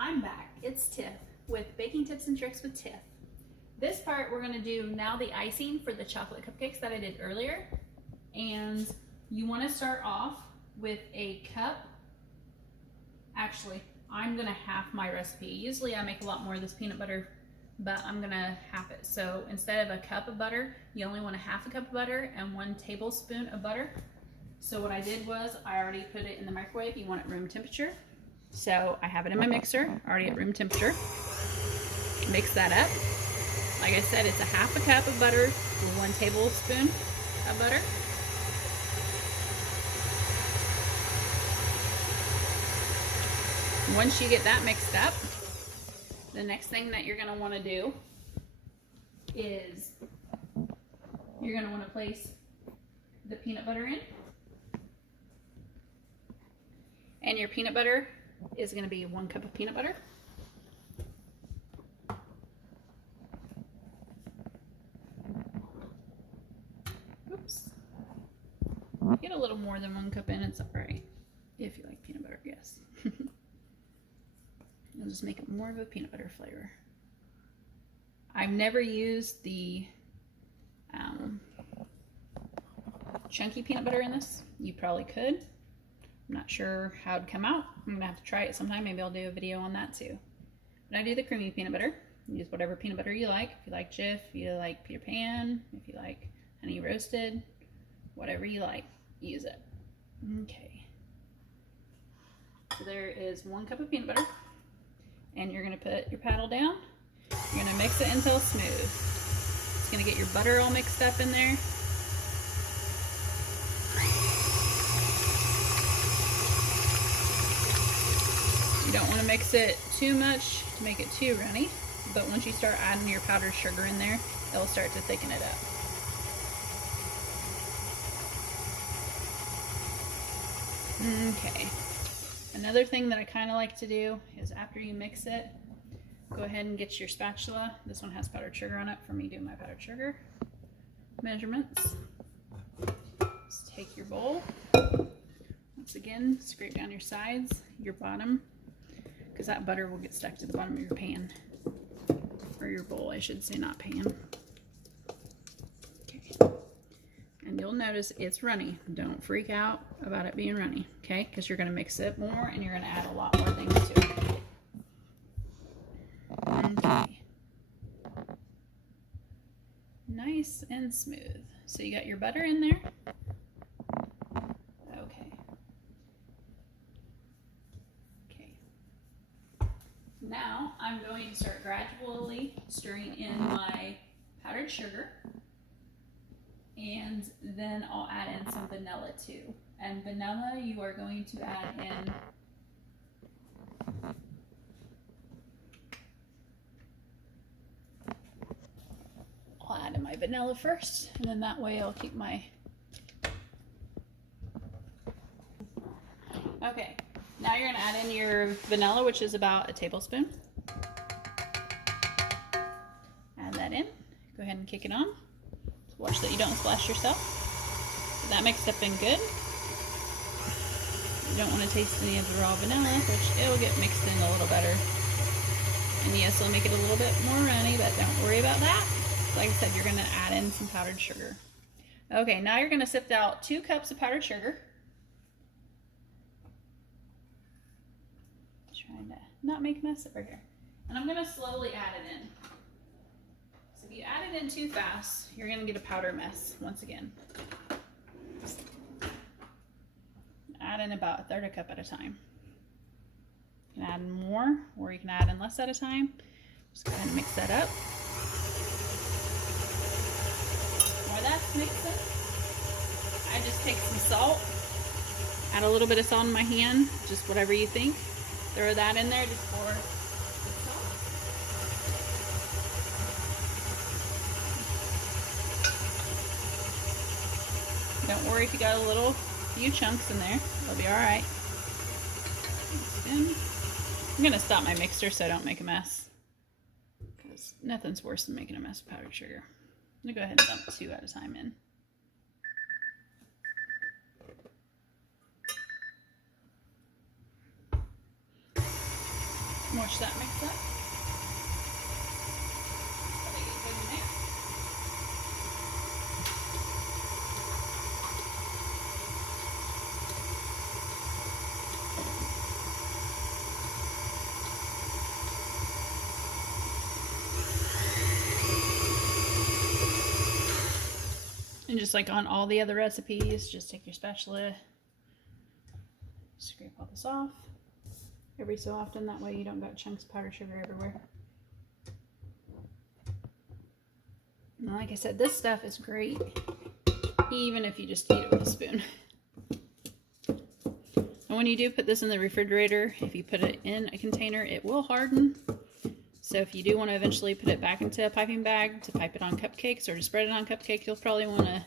I'm back. It's Tiff with Baking Tips and Tricks with Tiff. This part we're going to do now the icing for the chocolate cupcakes that I did earlier. And you want to start off with a cup. Actually, I'm going to half my recipe. Usually I make a lot more of this peanut butter, but I'm going to half it. So instead of a cup of butter, you only want a half a cup of butter and 1 tablespoon of butter. So what I did was I already put it in the microwave. You want it room temperature. So I have it in my mixer, already at room temperature. Mix that up. Like I said, it's a half a cup of butter with 1 tablespoon of butter. Once you get that mixed up, the next thing that you're going to want to do is you're going to want to place the peanut butter in. And your peanut butter is going to be 1 cup of peanut butter. Oops. Get a little more than 1 cup in, it's alright. If you like peanut butter, yes. You'll just make it more of a peanut butter flavor. I've never used the chunky peanut butter in this. You probably could. I'm not sure how it'd come out. I'm gonna have to try it sometime. Maybe I'll do a video on that too. But I do the creamy peanut butter. Use whatever peanut butter you like. If you like Jif, if you like Peter Pan, if you like honey roasted, whatever you like, use it. Okay. So there is 1 cup of peanut butter. And you're gonna put your paddle down. You're gonna mix it until smooth. It's gonna get your butter all mixed up in there. You don't want to mix it too much to make it too runny, but once you start adding your powdered sugar in there, it'll start to thicken it up. Okay. Another thing that I kind of like to do is after you mix it, go ahead and get your spatula. This one has powdered sugar on it for me doing my powdered sugar measurements. Just take your bowl. Once again, scrape down your sides, your bottom, because that butter will get stuck to the bottom of your pan. Or your bowl, I should say, not pan. Okay. And you'll notice it's runny. Don't freak out about it being runny, okay? Because you're going to mix it more and you're going to add a lot more things to it. Okay. Nice and smooth. So you got your butter in there. Okay. Okay. Now I'm going to start gradually stirring in my powdered sugar. And then I'll add in some vanilla too. And vanilla you are going to add in my vanilla first, and then that way I'll keep my... Okay, now you're gonna add in your vanilla, which is about a tablespoon. Add that in. Go ahead and kick it on. Watch that you don't splash yourself. Get that mixed up in good. You don't want to taste any of the raw vanilla, which it will get mixed in a little better. And yes, it'll make it a little bit more runny, but don't worry about that. Like I said, you're going to add in some powdered sugar. Okay, now you're going to sift out 2 cups of powdered sugar. Trying to not make a mess over here. And I'm going to slowly add it in. So if you add it in too fast, you're going to get a powder mess once again. Add in about 1/3 cup at a time. You can add in more, or you can add in less at a time. Just go ahead and mix that up. While that's mixing, I just take some salt, add a little bit of salt in my hand, just whatever you think. Throw that in there just for the salt. Don't worry if you got a few chunks in there, it'll be alright. I'm going to stop my mixer so I don't make a mess, because nothing's worse than making a mess with powdered sugar. I'm going to go ahead and dump 2 at a time in. Smush that mix up. And just like on all the other recipes, just take your spatula, scrape all this off every so often. That way you don't got chunks of powdered sugar everywhere. And like I said, this stuff is great even if you just eat it with a spoon. And when you do put this in the refrigerator, if you put it in a container, it will harden. So if you do want to eventually put it back into a piping bag to pipe it on cupcakes or to spread it on cupcake, you'll probably want to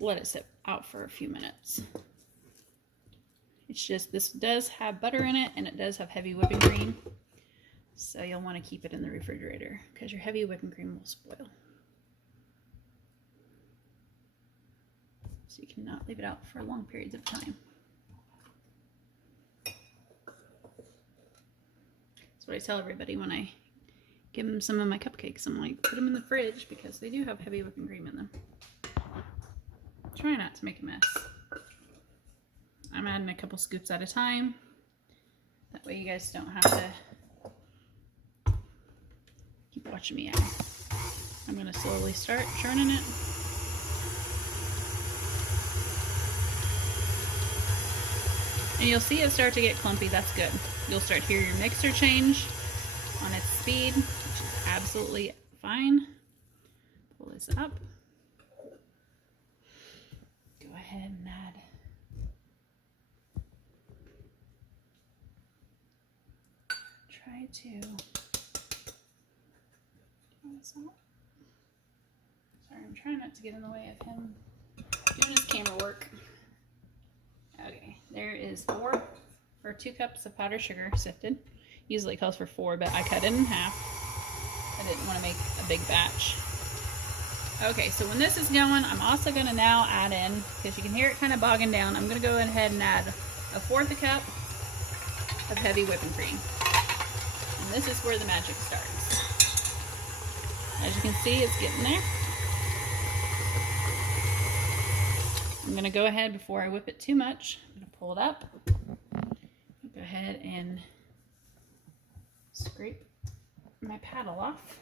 let it sit out for a few minutes. It's just, this does have butter in it and it does have heavy whipping cream. So you'll want to keep it in the refrigerator because your heavy whipping cream will spoil. So you cannot leave it out for long periods of time. That's what I tell everybody when I give them some of my cupcakes. I'm like, put them in the fridge because they do have heavy whipping cream in them. Try not to make a mess. I'm adding a couple scoops at a time. That way you guys don't have to keep watching me add. I'm going to slowly start churning it. And you'll see it start to get clumpy. That's good. You'll start to hear your mixer change on its speed, which is absolutely fine. Pull this up. Go ahead and add try to throw this out. Sorry, I'm trying not to get in the way of him doing his camera work. Okay, there is 2 cups of powdered sugar sifted. Usually it calls for 4, but I cut it in half. I didn't want to make a big batch. Okay, so when this is going, I'm also going to now add in, because you can hear it kind of bogging down, I'm going to go ahead and add 1/4 cup of heavy whipping cream. And this is where the magic starts. As you can see, it's getting there. I'm going to go ahead before I whip it too much. I'm going to pull it up. Go ahead and scrape my paddle off.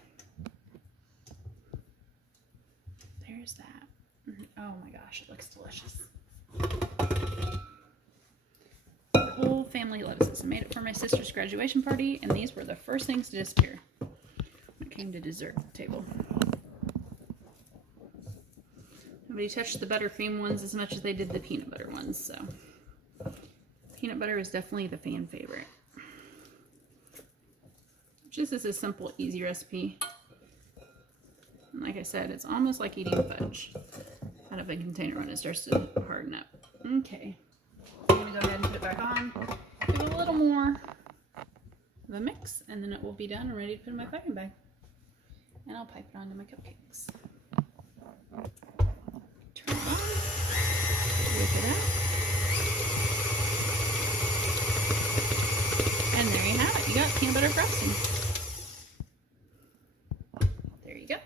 There's that. Oh my gosh, it looks delicious. The whole family loves this. I made it for my sister's graduation party, and these were the first things to disappear when it came to dessert table. Nobody touched the buttercream ones as much as they did the peanut butter ones, so peanut butter is definitely the fan favorite. Just as a simple, easy recipe. And like I said, it's almost like eating fudge out of a container when it starts to harden up. Okay, I'm gonna go ahead and put it back on. Give it a little more of a mix, and then it will be done and ready to put in my piping bag. And I'll pipe it onto my cupcakes. Turn it on, whip it out. And there you have it. You got peanut butter frosting. There you go.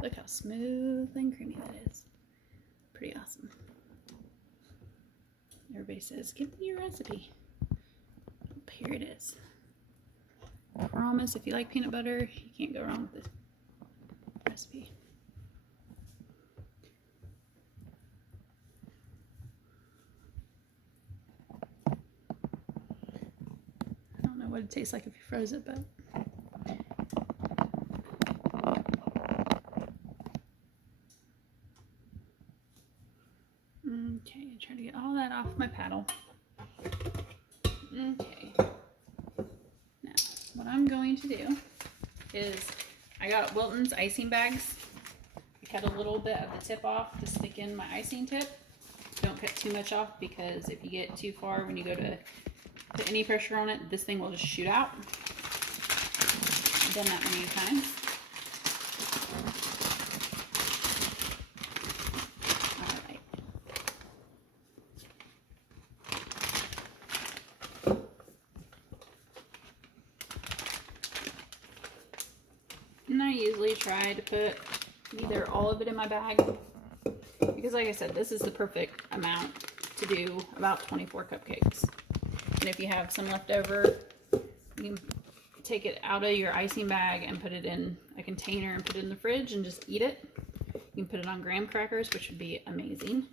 Look how smooth and creamy that is. Pretty awesome. Everybody says, give me your recipe. Here it is. I promise, if you like peanut butter, you can't go wrong with this recipe. I don't know what it tastes like if you froze it, but okay, try to get all that off my paddle. Okay. Now, what I'm going to do is, I got Wilton's icing bags. I cut a little bit of the tip off to stick in my icing tip. Don't cut too much off, because if you get too far when you go to put any pressure on it, this thing will just shoot out. I've done that many times. Alright. try to put either all of it in my bag, because like I said, this is the perfect amount to do about 24 cupcakes. And if you have some left over, you can take it out of your icing bag and put it in a container and put it in the fridge and just eat it. You can put it on graham crackers, which would be amazing.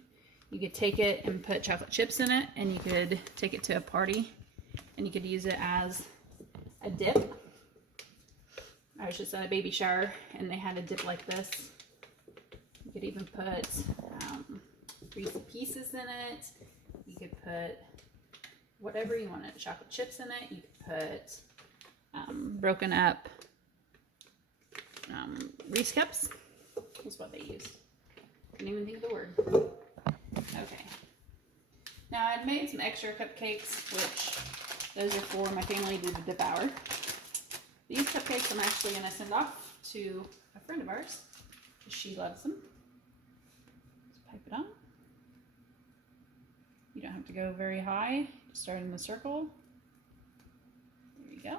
You could take it and put chocolate chips in it, and you could take it to a party and you could use it as a dip. I was just at a baby shower and they had a dip like this. You could even put Reese's Pieces in it. You could put whatever you wanted, chocolate chips in it. You could put broken up Reese cups is what they use. Couldn't even think of the word. Okay. Now I'd made some extra cupcakes, which those are for my family to devour. These cupcakes I'm actually going to send off to a friend of ours because she loves them. Just pipe it on. You don't have to go very high. Just start in the circle. There you go.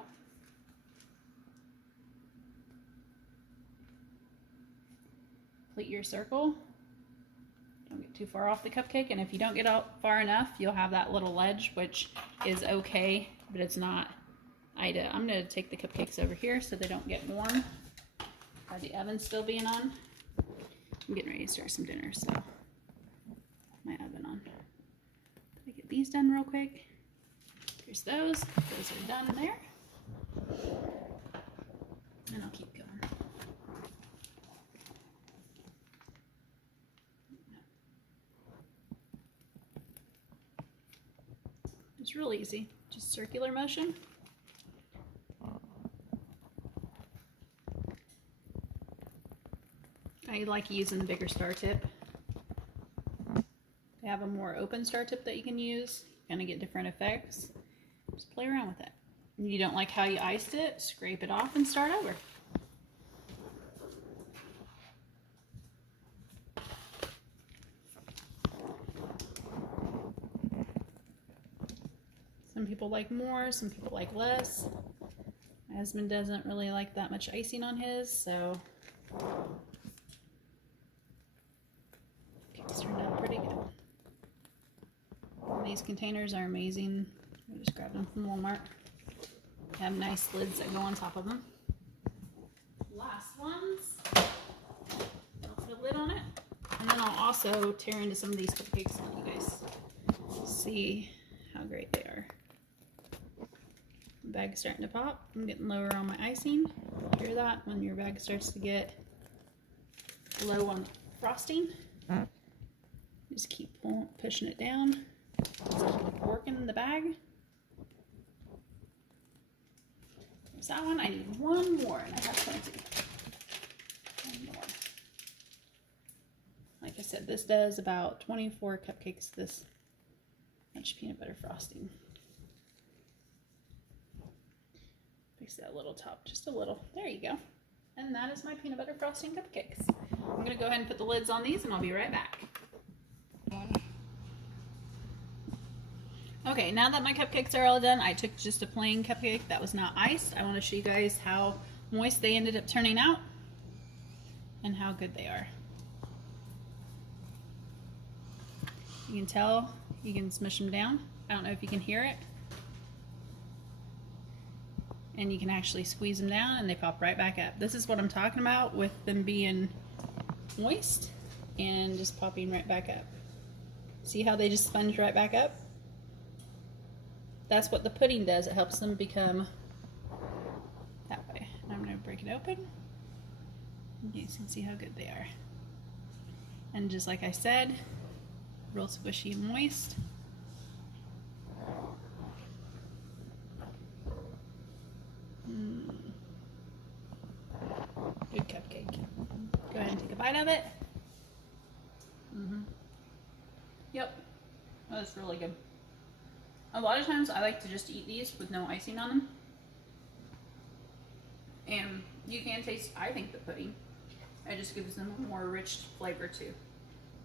Complete your circle. Don't get too far off the cupcake, and if you don't get out far enough, you'll have that little ledge, which is okay, but it's not ideal. I'm going to take the cupcakes over here so they don't get warm by the oven still being on. I'm getting ready to start some dinner, so my oven on. Let me get these done real quick. Here's those. Those are done there. And I'll keep going. It's real easy, just circular motion. I like using the bigger star tip. They have a more open star tip that you can use, kind of get different effects. Just play around with it. If you don't like how you iced it, scrape it off and start over. Some people like more, some people like less. My husband doesn't really like that much icing on his, so cakes turned out pretty good. And these containers are amazing. I just grabbed them from Walmart. They have nice lids that go on top of them. Last ones. I'll put a lid on it. And then I'll also tear into some of these cupcakes and let you guys see how great they are. The bag's starting to pop. I'm getting lower on my icing. Hear that when your bag starts to get low on frosting? Just keep pushing it down. Keep working the bag. There's that one. I need one more, and I have plenty. One more. Like I said, this does about 24 cupcakes, this much peanut butter frosting. Fix that little top just a little. There you go. And that is my peanut butter frosting cupcakes. I'm going to go ahead and put the lids on these, and I'll be right back. Okay, now that my cupcakes are all done, I took just a plain cupcake that was not iced. I want to show you guys how moist they ended up turning out and how good they are. You can tell, you can smush them down. I don't know if you can hear it. And you can actually squeeze them down and they pop right back up. This is what I'm talking about with them being moist and just popping right back up. See how they just sponge right back up? That's what the pudding does. It helps them become that way. I'm going to break it open. You can see how good they are. And just like I said, real squishy and moist. Good cupcake. Go ahead and take a bite of it. Yep, that's really good. A lot of times I like to just eat these with no icing on them. And you can taste, I think, the pudding. It just gives them a more rich flavor too.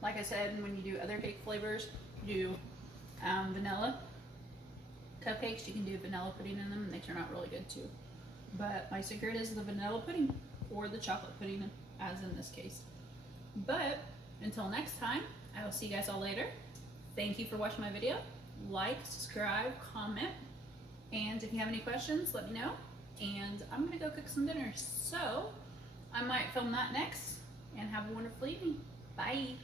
Like I said, when you do other cake flavors, you do vanilla cupcakes, you can do vanilla pudding in them and they turn out really good too. But my secret is the vanilla pudding. or the chocolate pudding, as in this case. But until next time, I will see you guys all later. Thank you for watching my video. Like, subscribe, comment, and if you have any questions, let me know. And I'm gonna go cook some dinner, so I might film that next. And have a wonderful evening. Bye.